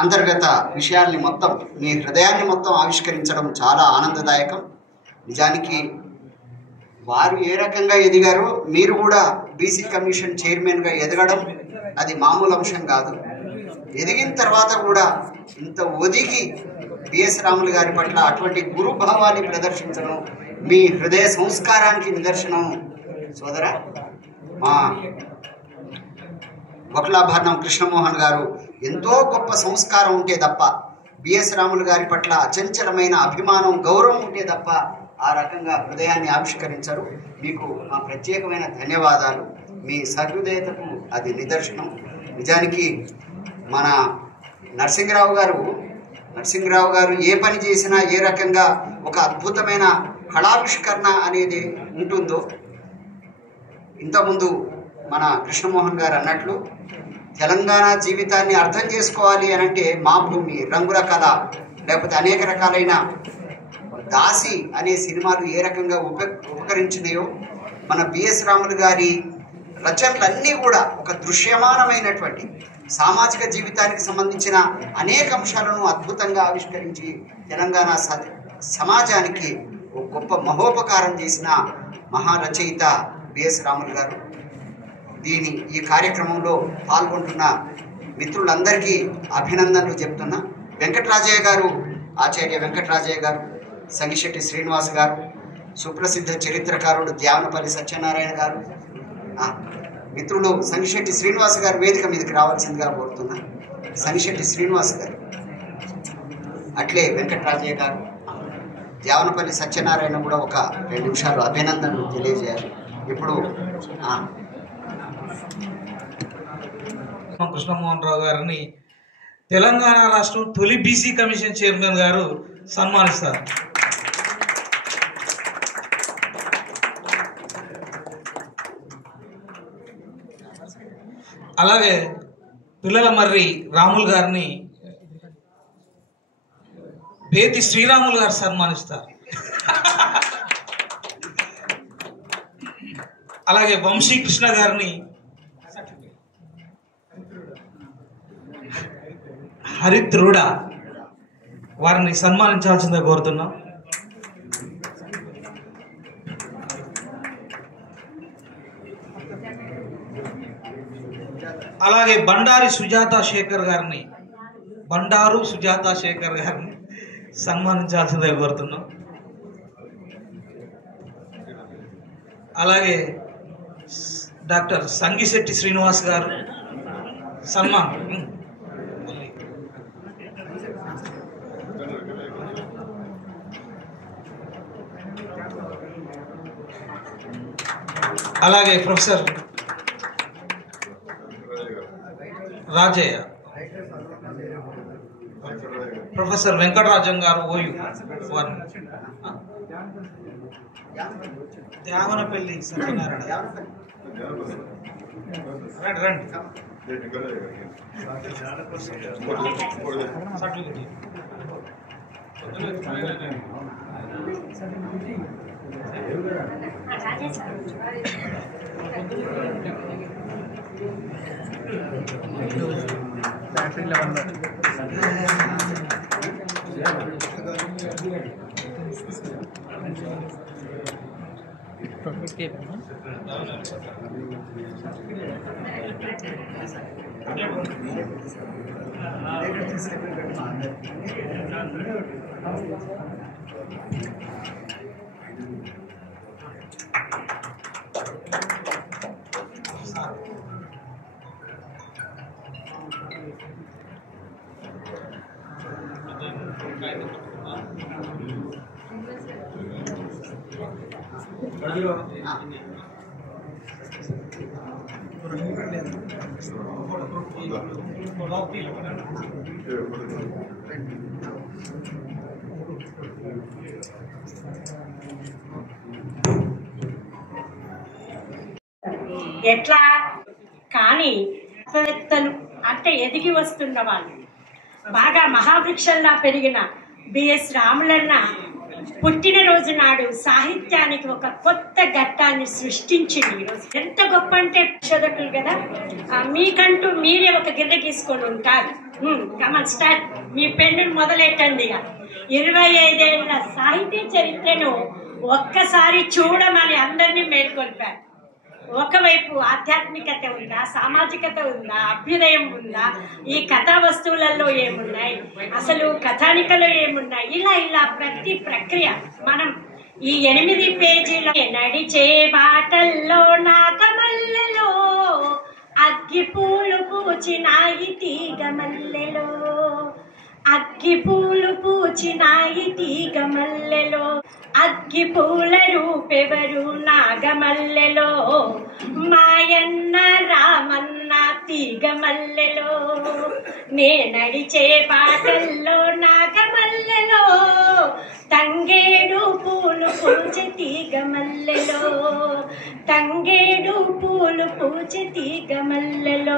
అంతర్గత విషయాల్ని మొత్తం, మీ హృదయాన్ని మొత్తం ఆవిష్కరించడం చాలా ఆనందదాయకం. నిజానికి వారు ఏ రకంగా ఎదిగారో మీరు కూడా బీసీ కమిషన్ చైర్మన్గా ఎదగడం అది మామూలు అంశం కాదు. ఎదిగిన తర్వాత కూడా ఇంత ఒదిగి బిఎస్ రాములు గారి పట్ల అటువంటి గురుభావాన్ని ప్రదర్శించడం మీ హృదయ సంస్కారానికి నిదర్శనం. సోదరా, మా వకులాభరణం కృష్ణమోహన్ గారు ఎంతో గొప్ప సంస్కారం ఉంటే తప్ప, బిఎస్ రాములు గారి పట్ల అచంచలమైన అభిమానం, గౌరవం ఉంటే తప్ప ఆ రకంగా హృదయాన్ని ఆవిష్కరించరు. మీకు మా ప్రత్యేకమైన ధన్యవాదాలు. మీ సహృదయతకు అది నిదర్శనం. నిజానికి మన నరసింహరావు గారు ఏ పని చేసినా, ఏ రకంగా ఒక అద్భుతమైన కళావిష్కరణ అనేది ఉంటుందో, ఇంతకుముందు మన కృష్ణమోహన్ గారు అన్నట్లు తెలంగాణ జీవితాన్ని అర్థం చేసుకోవాలి అనంటే మా భూమి, రంగుల కళ, లేకపోతే అనేక రకాలైన దాసి అనే సినిమాలు ఏ రకంగా ఉపకరించినాయో, మన బిఎస్ రాములు గారి రచనలన్నీ కూడా ఒక దృశ్యమానమైనటువంటి సామాజిక జీవితానికి సంబంధించిన అనేక అంశాలను అద్భుతంగా ఆవిష్కరించి తెలంగాణ సమాజానికి ఒక గొప్ప మహోపకారం చేసిన మహారచయిత బిఎస్ రాములు గారు. ఈ కార్యక్రమంలో పాల్గొంటున్న మిత్రులందరికీ అభినందనలు చెప్తున్నా. వెంకటరాజయ్య గారు, ఆచార్య వెంకటరాజయ్య గారు, సంగిశెట్టి శ్రీనివాస్ గారు, సుప్రసిద్ధ చరిత్రకారుడు ద్యావనపల్లి సత్యనారాయణ గారు, మిత్రులు సంగిశెట్టి శ్రీనివాస్ గారు వేదిక మీదకి రావాల్సిందిగా కోరుతున్నా. సంగిశెట్టి శ్రీనివాస్ గారు, అట్లే వెంకటరాజయ్య గారు, ద్యావనపల్లి సత్యనారాయణ కూడా ఒక 2 నిమిషాలు అభినందనలు తెలియజేయాలి. ఇప్పుడు కృష్ణమోహన్ రావు గారిని తెలంగాణ రాష్ట్రం తొలి బీసీ కమిషన్ చైర్మన్ గారు సన్మానిస్తారు. అలాగే పిల్లల మర్రి రాములు గారిని బేతి శ్రీరాములు గారు సన్మానిస్తారు. అలాగే వంశీ కృష్ణ గారిని హరిత్రుడ వారిని సన్మానించాల్సిందిగా కోరుతున్నాం. అలాగే బండారు సుజాత శేఖర్ గారిని సన్మానించాల్సిందిగా కోరుతున్నాం. అలాగే డాక్టర్ సంగిశెట్టి శ్రీనివాస్ గారు అలాగే ప్రొఫెసర్ రాజయ్య, ప్రొఫెసర్ వెంకటరాజం గారు ఓయూ, దేవనపల్లి సత్యనారాయణ రండి. ఎట్లా కానీ ఆత్మవేత్తలు అంటే ఎదిగి వస్తున్న వాళ్ళు, బాగా మహావృక్షంలా పెరిగిన బిఎస్ రాములన్న పుట్టినరోజు నాడు సాహిత్యానికి ఒక కొత్త ఘట్టాన్ని సృష్టించింది. ఈరోజు ఎంత గొప్ప అంటే శోధకులు కదా, మీకంటూ మీరే ఒక గిర్ర గీసుకొని ఉంటారు. కమన్ స్టార్ట్, మీ పెన్ను మొదలెట్టండి. 25 ఏళ్ల సాహిత్య చరిత్రను ఒక్కసారి చూడమని అందరినీ మేల్కొల్పారు. ఒకవైపు ఆధ్యాత్మికత ఉందా, సామాజికత ఉందా, అభ్యుదయం ఉందా, ఈ కథా వస్తువులలో ఏమున్నాయి, అసలు కథానికలో ఏమున్నాయి, ఇలా ప్రతి ప్రక్రియ మనం ఈ 8 పేజీలో నడిచే బాటల్లో నాగమల్లెలో అగ్గి పూలు పూచినాయి తీగ మల్లెలో, అగ్గి పూలు పూచినాయి తీగ మల్లెలో, అగ్గి పూల రూపెవరు నాగమల్లెలో, మాయన్న రామన్న తీగ మల్లెలో, నే నడిచే బాటల్లో నాగమల్లెలో, తంగేడు పూలు పూచె తీగ మల్లెలో, తంగేడు పూలు పూచె తీగ మల్లెలో.